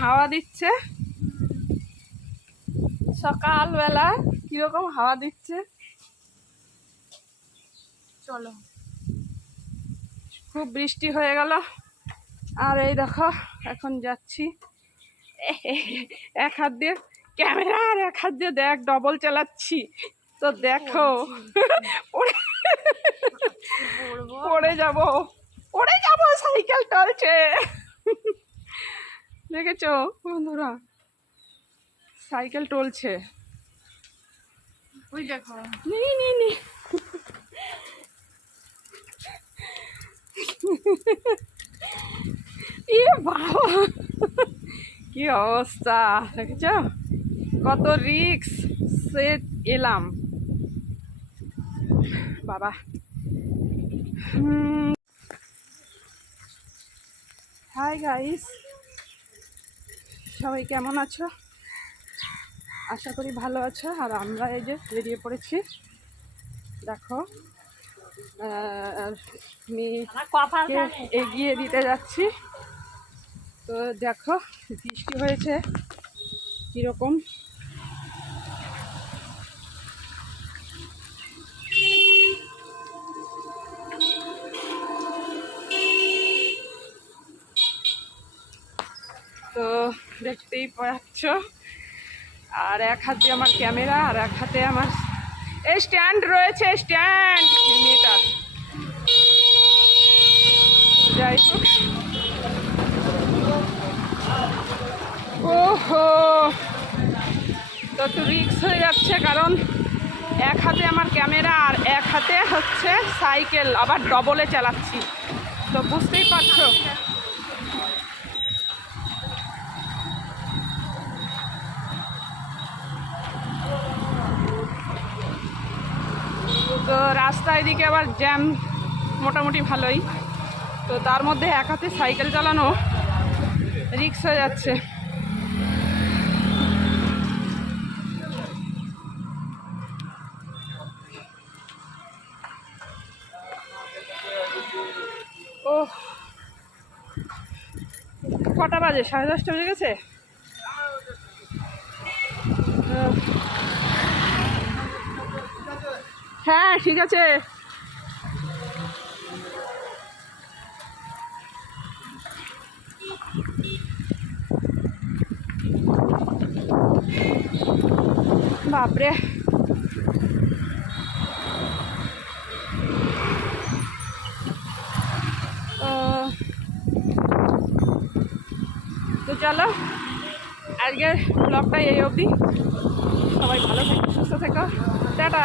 হাওয়া দিচ্ছে, সকালবেলা কিরকম হাওয়া দিচ্ছে। চলো, খুব বৃষ্টি হয়ে গেল। আর এই দেখো এখন যাচ্ছি এক হাত দিয়ে ক্যামেরা আর এক হাত দিয়ে দেখ ডবল চালাচ্ছি। তো দেখো পড়ে যাব, পড়ে যাব, সাইকেল টলছে। দেখেছো বন্ধুরা, সাইকেল টলছে। ওই দেখো, নি নি নি এ বাবা, কি অবস্থা দেখেছ, কত রিক্স সে এলাম বাবা। হাই গাইস, সবাই কেমন আছো? আশা করি ভালো আছো। আর আমরা এই যে বেরিয়ে পড়েছি, দেখো মেয়েকে এগিয়ে দিতে যাচ্ছি। তো দেখো বৃষ্টি হয়েছে কীরকম। তো দেখতেই পাচ্ছ, আর এক হাতে আমার ক্যামেরা আর এক হাতে আমার এই স্ট্যান্ড রয়েছে, স্ট্যান্ড মেয়েটার। যাই হোক, ওহো তো একটু রিক্স হয়ে যাচ্ছে, কারণ এক হাতে আমার ক্যামেরা আর এক হাতে হচ্ছে সাইকেল, আবার ডবলে চালাচ্ছি। তো বুঝতেই পারছো। তো রাস্তা এদিকে আবার জ্যাম মোটামুটি ভালোই। তো তার মধ্যে এক হাতে সাইকেল চালানো রিক্স হয়ে যাচ্ছে। ও কটা বাজে? 10:30 বেজে গেছে। হ্যাঁ ঠিক আছে। বাপরে, তো চলো আজকের ব্লগটা এই অবধি। সবাই ভালো থেকো, সুস্থ থেকো, টাটা।